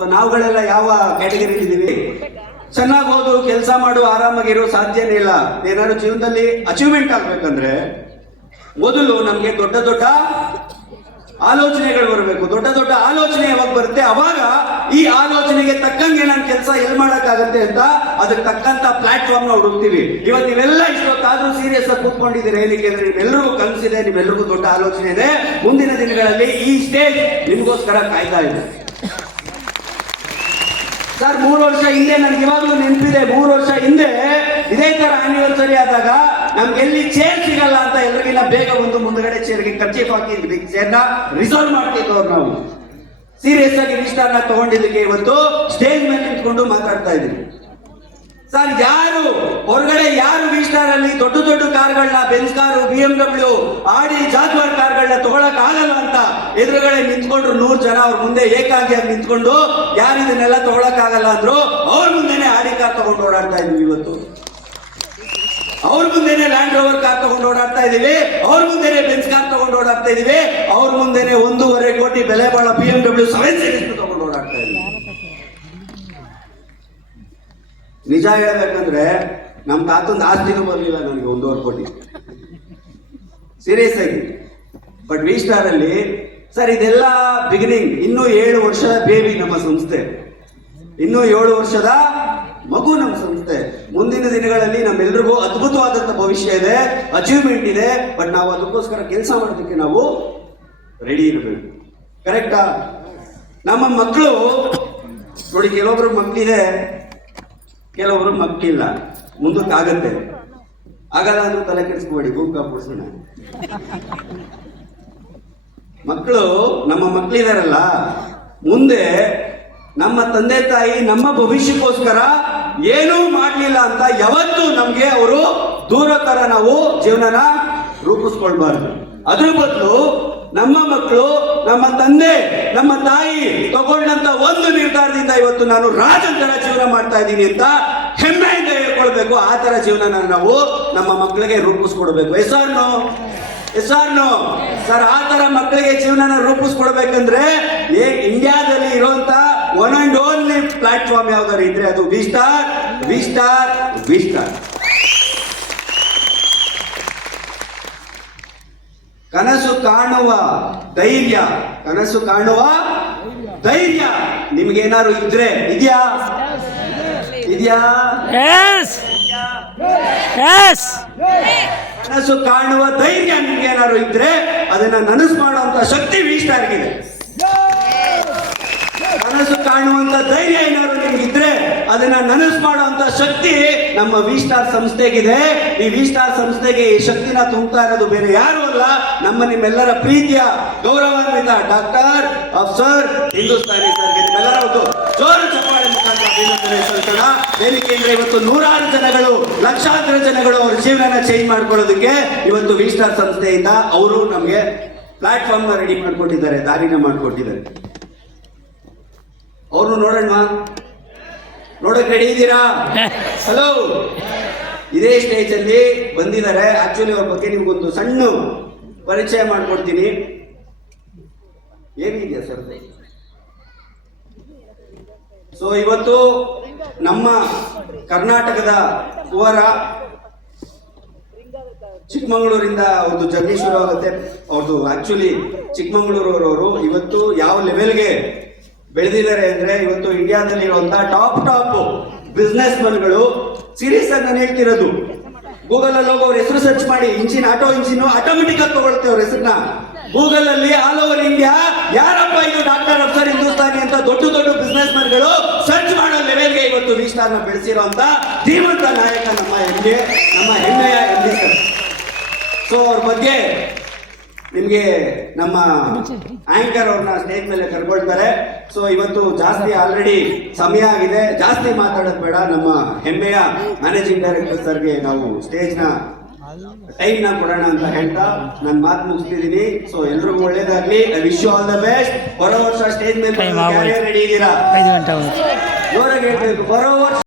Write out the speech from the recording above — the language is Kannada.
ಸೊ ನಾವುಗಳೆಲ್ಲ ಯಾವ ಕ್ಯಾಟಗರಿ ಇದ್ದೀವಿ? ಚೆನ್ನಾಗಿ ಓದು, ಕೆಲಸ ಮಾಡು, ಆರಾಮಾಗಿರೋ ಸಾಧ್ಯನೇ ಇಲ್ಲ. ಏನಾದ್ರು ಜೀವನದಲ್ಲಿ ಅಚೀವ್ಮೆಂಟ್ ಆಗ್ಬೇಕಂದ್ರೆ ಮೊದಲು ನಮ್ಗೆ ದೊಡ್ಡ ದೊಡ್ಡ ಆಲೋಚನೆಗಳು ಬರಬೇಕು. ದೊಡ್ಡ ದೊಡ್ಡ ಆಲೋಚನೆ ಯಾವಾಗ ಬರುತ್ತೆ ಅವಾಗ ಈ ಆಲೋಚನೆಗೆ ತಕ್ಕಂಗೆ ನಾನು ಕೆಲಸ ಎಲ್ಲಿ ಮಾಡಕ್ಕಾಗತ್ತೆ ಅಂತ ಅದಕ್ಕೆ ತಕ್ಕಂತ ಪ್ಲಾಟ್ಫಾರ್ಮ್ ನ ಹುಡುಕ್ತೀವಿ. ಇವತ್ತು ನೀವೆಲ್ಲ ಇಷ್ಟೊತ್ತಾದ್ರೂ ಸೀರಿಯಸ್ ಆಗಿ ಕೂತ್ಕೊಂಡಿದ್ದೀರಿ. ಏನಕ್ಕೆ ಅಂದ್ರೆ ನಿಮ್ಮೆಲ್ಲರಿಗೂ ಕನಸಿದೆ, ನಿಮ್ಮೆಲ್ಲರಿಗೂ ದೊಡ್ಡ ಆಲೋಚನೆ ಇದೆ. ಮುಂದಿನ ದಿನಗಳಲ್ಲಿ ಈ ಸ್ಟೇಜ್ ನಿಮ್ಗೋಸ್ಕರ ಕಾಯ್ತಾ ಇದೆ. ಸರ್ 3 ವರ್ಷ ಹಿಂದೆ ನನ್ಗೆ ಇವಾಗಲೂ ನೆನಪಿದೆ. 3 ವರ್ಷ ಹಿಂದೆ ಇದೇ ತರ ಆನಿವರ್ಸರಿ ಆದಾಗ ನಮ್ಗೆ ಎಲ್ಲಿ ಚೇರ್ ಸಿಗಲ್ಲ ಅಂತ ಎಲ್ಲರಿಗಿನ್ನ ಬೇಗ ಒಂದು ಮುಂದ್ಗಡೆ ಚೇರ್ಗೆ ಕರ್ಚೀಫ್ ಹಾಕಿ ಚೇರ್ನ ರಿಸರ್ವ್ ಮಾಡ್ತಿದ್ದವ್ರು ನಾವು. ಸೀರಿಯಸ್ ಆಗಿ ವಿಸ್ಟಾರ್ ನ ತಗೊಂಡಿದ್ದಕ್ಕೆ ಇವತ್ತು ಸ್ಟೇಜ್ ಮೇಲೆ ನಿಂತ್ಕೊಂಡು ಮಾತಾಡ್ತಾ ಇದ್ದೀವಿ. ಸರ್ ಯಾರು ಹೊರಗಡೆ ಯಾರು ವಿಸ್ಟಾರ್ ಅಲ್ಲಿ ದೊಡ್ಡ ದೊಡ್ಡ ಕಾರ್ಗಳನ್ನ, ಬೆನ್ಸ್ ಕಾರು, BMW, ಆಡಿ, ಜಾಗ್ವಾರ್ ಕಾರ್ಗಳನ್ನ ತಗೊಳಕ್ ಆಗಲ್ಲ ಅಂತ ಎದುರುಗಡೆ ನಿಂತ್ಕೊಂಡ್ರು 100 ಜನ. ಅವ್ರ ಮುಂದೆ ಏಕಾಂಗಿಯಾಗಿ ನಿಂತ್ಕೊಂಡು ಯಾರು ಇದನ್ನೆಲ್ಲ ತಗೊಳಕ್ ಆಗಲ್ಲ ಅಂದ್ರು ಅವ್ರ ಮುಂದೆನೆ ಆಡಿ ಕಾರ್ ತಗೊಂಡು ಓಡಾಡ್ತಾ ಇದ್ವಿ. ಇವತ್ತು ಅವ್ರ ಮುಂದೆನೆ ಲ್ಯಾಂಡ್ ರೋವರ್ ಕಾರ್ ತಗೊಂಡು ಓಡಾಡ್ತಾ ಇದೀವಿ. ಅವ್ರ ಮುಂದೆನೆ ಬೆನ್ಸ್ ಕಾರ್ ತಗೊಂಡು ಓಡಾಡ್ತಾ ಇದೀವಿ. ಅವ್ರ ಮುಂದೆನೆ 1.5 ಕೋಟಿ ಬೆಲೆ ಬಾಳೋ BMW 7 ಸೀರೀಸ್ ತಗೊಂಡು ಓಡಾಡ್ತಾ ಇದೀವಿ. ನಿಜ ಹೇಳ್ಬೇಕಂದ್ರೆ ನಮ್ ತಾತಂದು ಆಸ್ತಿನೂ ಬರ್ಲಿಲ್ಲ ನನಗೆ 1.5 ಕೋಟಿ, ಸೀರಿಯಸ್ ಆಗಿ. ಬಟ್ ವಿಸ್ಟಾರ್ ಅಲ್ಲಿ ಸರ್ ಇದೆಲ್ಲ ಬಿಗಿನಿಂಗ್. ಇನ್ನೂ 7 ವರ್ಷದ ಬೇಬಿ ನಮ್ಮ ಸಂಸ್ಥೆ, ಇನ್ನೂ 7 ವರ್ಷದ ಮಗು ನಮ್ಮ ಸಂಸ್ಥೆ. ಮುಂದಿನ ದಿನಗಳಲ್ಲಿ ನಮ್ಮೆಲ್ರಿಗೂ ಅದ್ಭುತವಾದಂತ ಭವಿಷ್ಯ ಇದೆ, ಅಚೀವ್ಮೆಂಟ್ ಇದೆ. ಬಟ್ ನಾವು ಅದಕ್ಕೋಸ್ಕರ ಕೆಲಸ ಮಾಡೋದಕ್ಕೆ ನಾವು ರೆಡಿ ಇರಬೇಕು. ಕರೆಕ್ಟಾ? ನಮ್ಮ ಮಕ್ಕಳು ನೋಡಿ, ಕೆಲವೊಬ್ರು ಮಕ್ಕಳಿದೆ, ಕೆಲವೊಬ್ರು ಮಕ್ಕಳಿಲ್ಲ. ಮುಂದಕ್ಕೆ ಆಗತ್ತೆ, ಆಗಲ್ಲ ಅಂದ್ರೂ ತಲೆ ಕೆಡಿಸ್ಕೋಬೇಡಿ, ಭೂಮಿ ಕಾಪಾಡಿಸೋಣ. ಮಕ್ಕಳು, ನಮ್ಮ ಮಕ್ಕಳಿದಾರಲ್ಲ, ಮುಂದೆ ನಮ್ಮ ತಂದೆ ತಾಯಿ ನಮ್ಮ ಭವಿಷ್ಯಕ್ಕೋಸ್ಕರ ಏನೂ ಮಾಡಲಿಲ್ಲ ಅಂತ ಯಾವತ್ತೂ ನಮ್ಗೆ ಅವರು ದೂರ ತರ ನಾವು ಜೀವನನ ರೂಪಿಸ್ಕೊಳ್ಬಾರ್ದು. ಅದ್ರ ಬದಲು ನಮ್ಮ ಮಕ್ಕಳು, ನಮ್ಮ ತಂದೆ, ನಮ್ಮ ತಾಯಿ ತಗೊಂಡಂತ ಒಂದು ನಿರ್ಧಾರದಿಂದ ಇವತ್ತು ನಾನು ರಾಜಂತರ ಜೀವನ ಮಾಡ್ತಾ ಇದ್ದೀನಿ ಅಂತ ಹೆಮ್ಮೆಯಿಂದ ಹೇಳ್ಕೊಳ್ಬೇಕು. ಆ ತರ ಜೀವನ ನಾವು ನಮ್ಮ ಮಕ್ಕಳಿಗೆ ರೂಪಿಸ್ಕೊಡ್ಬೇಕು. Yes or no sir? ಆ ತರ ಮಕ್ಕಳಿಗೆ ಜೀವನ ರೂಪಿಸ್ಕೊಡ್ಬೇಕಂದ್ರೆ ಇಂಡಿಯಾದಲ್ಲಿ ಇರುವಂತ ಒನ್ ಅಂಡ್ ಓನ್ಲಿ ಪ್ಲಾಟ್ಫಾರ್ಮ್ ಯಾವ್ದಾರು ಇದ್ರೆ ಅದು ವಿಸ್ಟಾರ್. ಕನಸು ಕಾಣುವ ಧೈರ್ಯ ನಿಮ್ಗೇನಾದ್ರು ಇದ್ರೆ ಇದೆಯಾ? ಕನಸು ಕಾಣುವ ಧೈರ್ಯ ನಿಮ್ಗೇನಾದ್ರು ಇದ್ರೆ ಅದನ್ನ ನನಸು ಮಾಡುವಂತ ಶಕ್ತಿ ವಿಸ್ಟಾರ್ಗಿದೆ. ಕನಸು ಕಾಣುವಂತ ಧೈರ್ಯ ಏನಾದ್ರು ನಿಮ್ಗಿದ್ರೆ ಅದನ್ನ ನನಸು ಮಾಡುವಂತ ಶಕ್ತಿ ನಮ್ಮ ವಿಸ್ಟಾರ್ ಸಂಸ್ಥೆಗಿದೆ. ಈ ವಿಸ್ಟಾರ್ ಸಂಸ್ಥೆಗೆ ಈ ಶಕ್ತಿನ ತುಂಬುತ್ತಾ ಇರೋದು ಬೇರೆ ಯಾರು ಅಲ್ಲ, ನಿಮ್ಮೆಲ್ಲರ ಪ್ರೀತಿಯ ಗೌರವಾನ್ವಿತ ಡಾಕ್ಟರ್ ಅಫ್ಸರ್ ಹಿಂದೂಸ್ತಾನಿ ಸರ್ಗೆ ನಿಮ್ಮೆಲ್ಲರ ಒಂದು ಜೋರು ಚಪ್ಪಾಳೆ ಮುಖಾಂತರ ಅಭಿನಂದನೆ ಸಲ್ಲಿಸೋಣ. ಏನಕ್ಕೆ ಇವತ್ತು 100 ಜನಗಳು, ಲಕ್ಷಾಂತರ ಜನಗಳು ಅವ್ರ ಜೀವನ ಚೇಂಜ್ ಮಾಡ್ಕೊಳ್ಳೋದಕ್ಕೆ ಇವತ್ತು ವಿಸ್ಟಾರ್ ಸಂಸ್ಥೆಯಿಂದ ಅವರು ನಮ್ಗೆ ಪ್ಲಾಟ್ಫಾರ್ಮ್ ನ ರೆಡಿ ಮಾಡ್ಕೊಟ್ಟಿದ್ದಾರೆ, ದಾರಿನ ಮಾಡ್ಕೊಟ್ಟಿದ್ದಾರೆ. ಅವ್ರು ನೋಡಕ್ ರೆಡಿ ಇದ್ದೀರಾ? ಹಲೋ, ಇದೇ ಸ್ಟೇಜ್ ಅಲ್ಲಿ ಬಂದಿದ್ದಾರೆ. ಆಕ್ಚುಲಿ ಅವ್ರ ಬಗ್ಗೆ ನಿಮ್ಗೊಂದು ಸಣ್ಣ ಪರಿಚಯ ಮಾಡ್ಕೊಡ್ತೀನಿ. ಏನಿದೆಯಾ ಸರ್? ಸೊ ಇವತ್ತು ನಮ್ಮ ಕರ್ನಾಟಕದ ಕುವರ ಚಿಕ್ಕಮಗಳೂರಿಂದ ಅವ್ರದ್ದು ಜರ್ನಿ ಶುರು ಆಗುತ್ತೆ. ಅವ್ರದ್ದು ಆಕ್ಚುಲಿ ಚಿಕ್ಕಮಗಳೂರವರು ಇವತ್ತು ಯಾವ ಲೆವೆಲ್ಗೆ ಬೆಳೆದಿದ್ದಾರೆ ಅಂದ್ರೆ, ಇವತ್ತು ಇಂಡಿಯಾದಲ್ಲಿ ಇರುವಂತಹ ಟಾಪ್ ಬಿಸ್ನೆಸ್ ಮನ್ಗಳು, ಸೀರಿಯಸ್ ಆಗಿ ನಾನು ಹೇಳ್ತಿರೋದು, ಗೂಗಲ್ ಅಲ್ಲಿ ಹೋಗಿ ಅವ್ರ ಹೆಸರು ಸರ್ಚ್ ಮಾಡಿ, ಆಟೋ ಇಂಜಿನ್ ಆಟೋಮೆಟಿಕ್ ಆಗಿ ತಗೊಳುತ್ತೆ ಅವ್ರ ಹೆಸರನ್ನ. ಗೂಗಲ್ ಅಲ್ಲಿ ಆಲ್ ಓವರ್ ಇಂಡಿಯಾ ಯಾರಪ್ಪ ಇದು ಡಾಕ್ಟರ್ ಅಫ್ಸರ್ ಹಿಂದೂಸ್ತಾನಿ ಅಂತ ದೊಡ್ಡ ಬಿಸ್ನೆಸ್ ಮನ್ಗಳು ಸರ್ಚ್ ಮಾಡೋ ಲೆವೆಲ್ಗೆ ಇವತ್ತು ವಿಸ್ಟಾರ್ ನ ಬೆಳೆಸಿರುವಂತ ಧೀಮಂತ ನಾಯಕ ನಮ್ಮ ಹೆಮ್ಮೆಯ MD ಸರ್. ಸೊ ಅವ್ರ ಬಗ್ಗೆ ನಿಮ್ಗೆ ನಮ್ಮ ಆಂಕರ್ ಅವ್ರನ್ನ ಸ್ಟೇಜ್ ಮೇಲೆ ಕರ್ಕೊಳ್ತಾರೆ. ಸೊ ಇವತ್ತು ಜಾಸ್ತಿ ಆಲ್ರೆಡಿ ಸಮಯ ಆಗಿದೆ, ಜಾಸ್ತಿ ಮಾತಾಡೋದು ಬೇಡ. ನಮ್ಮ ಹೆಮ್ಮೆಯ ಮ್ಯಾನೇಜಿಂಗ್ ಡೈರೆಕ್ಟರ್ ಸರ್ಗೆ ನಾವು ಸ್ಟೇಜ್ ನ ಟೈಮ್ ನ ಕೊಡೋಣ ಅಂತ ಹೇಳ್ತಾ ನನ್ನ ಮಾತು ಮುಗಿಸ್ತಿದ್ದೀನಿ. ಸೊ ಎಲ್ರಿಗೂ ಒಳ್ಳೇದಾಗ್ಲಿ. I wish you all the best. ಬರೋ ವರ್ಷ ಸ್ಟೇಜ್ ಮೇಲೆ ರೆಡಿ ಇದ್ದೀರಾ? ಜೋರಾಗಿ ಹೇಳ್ಬೇಕು. ಬರೋ ವರ್ಷ